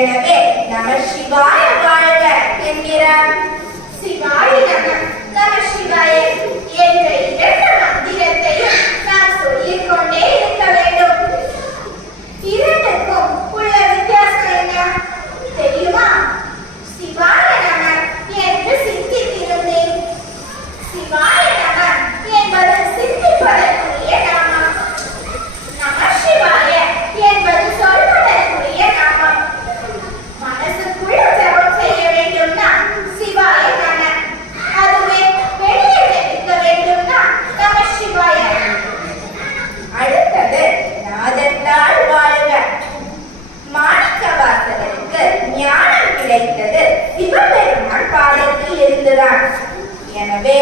எனவே நம சிவாய வாழ்க என்கிறார் சிவாய நம நம சிவாய என்ற இரண்டு மந்திரத்தையும் நாம் சொல்லிக் கொண்டே இருக்க வேண்டும் இரண்டுக்கும் உள்ள வித்தியாசம் என்ன தெரியுமா சிவாய நம என்று சிந்தித்திருந்தேன் சிவாய நம என்பது சிந்திப்பதற்குரிய நாமம் நம சிவாய என்பது சொல்வதற்குரிய நாமம் மனசுக்குள்ள ஜெபம் செய்ய வேண்டும்னா சிவாய நம அதுவே வெளியே ஜெபிக்க வேண்டும்னா நம சிவாய அடுத்தது நாதத்தால் வாழ்க மாணிக்கவாசகருக்கு ஞானம் கிடைத்தது சிவபெருமான் பாதத்தில் இருந்துதான் எனவே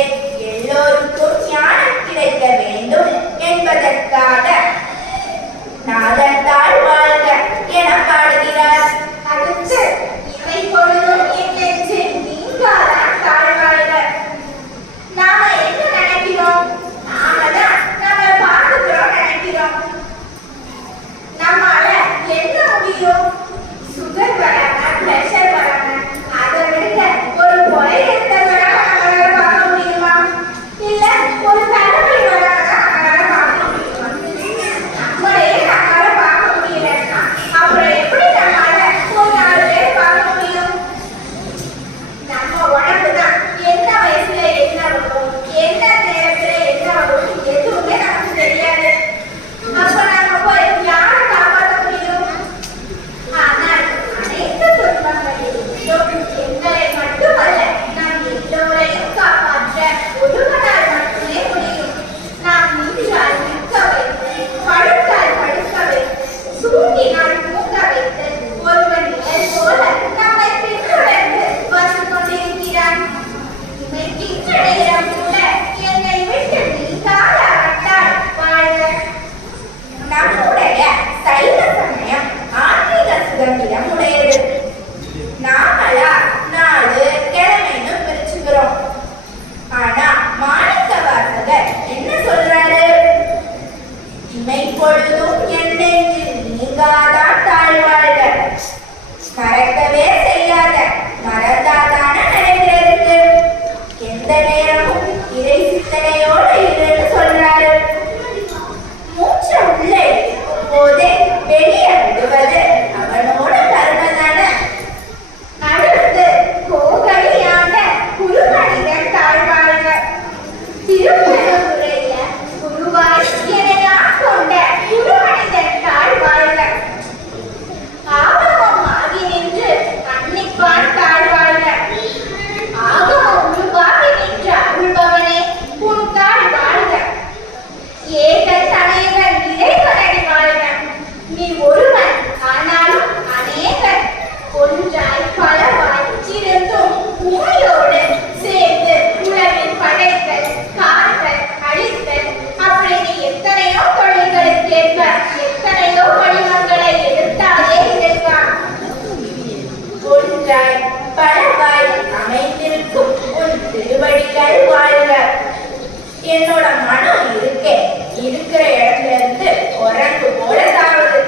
என்னோட மனம் இருக்கே. இருக்கிற இடத்துல இருந்து உரங்கு போல தாவுது.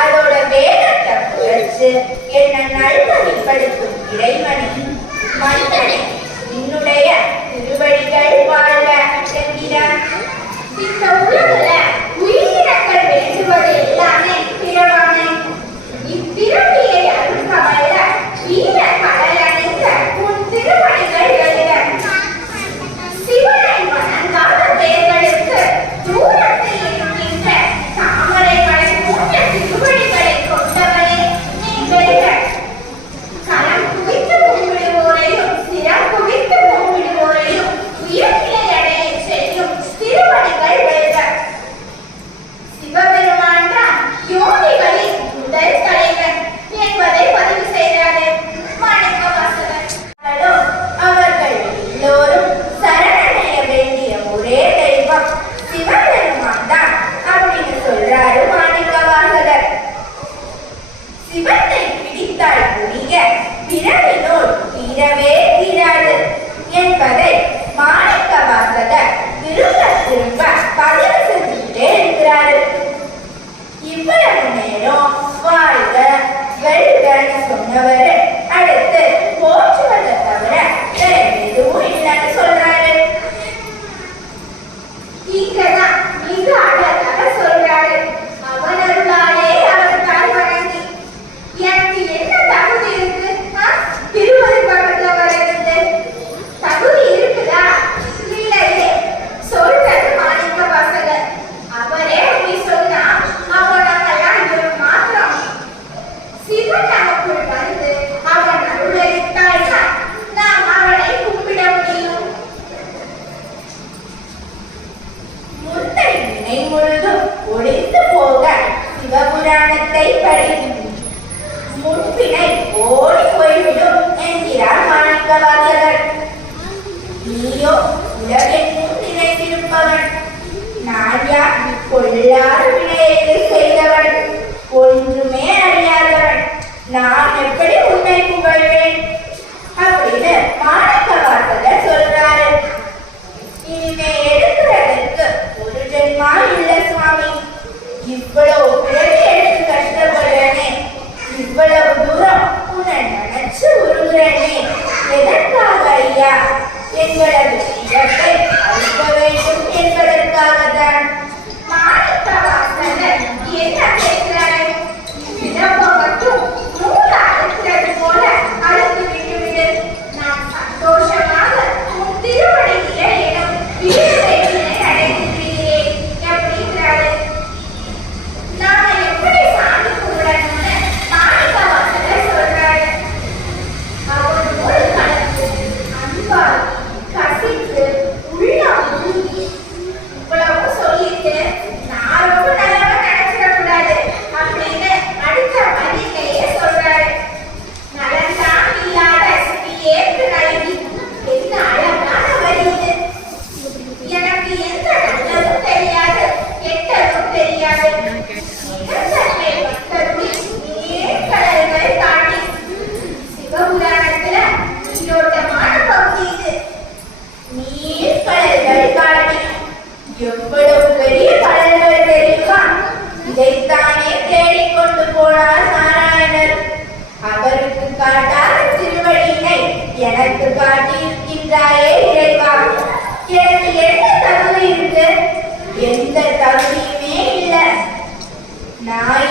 அதோட வேகத்தை குறைச்சு என்னை நல்வழிப்படுத்தும் இறைவனை. மனிதனை என்னுடைய திருவடிகள் என்பதை மாணிக்க வாசகர் திரும்ப திரும்ப பதிவு செஞ்சுக்கிட்டே இருக்கிறாரு. இவ்வளவு நேரம் வாழ்க வெல்கன்னு சொன்னவர் தவிர வேற எதுவும் இல்லைன்னு சொல்றாரு முன்பினை ஓடி போய்விடும் என்கிறார் மணக்கவாதி இறப்பை அழிக்க வேண்டும் என்பதற்காகத்தான் மாணிக்கவாசகர் என்ன நின்றாயே இறைவாள் எனக்கு எந்த தகுதி இருக்கு? எந்த தகுதியுமே இல்லை. நாய்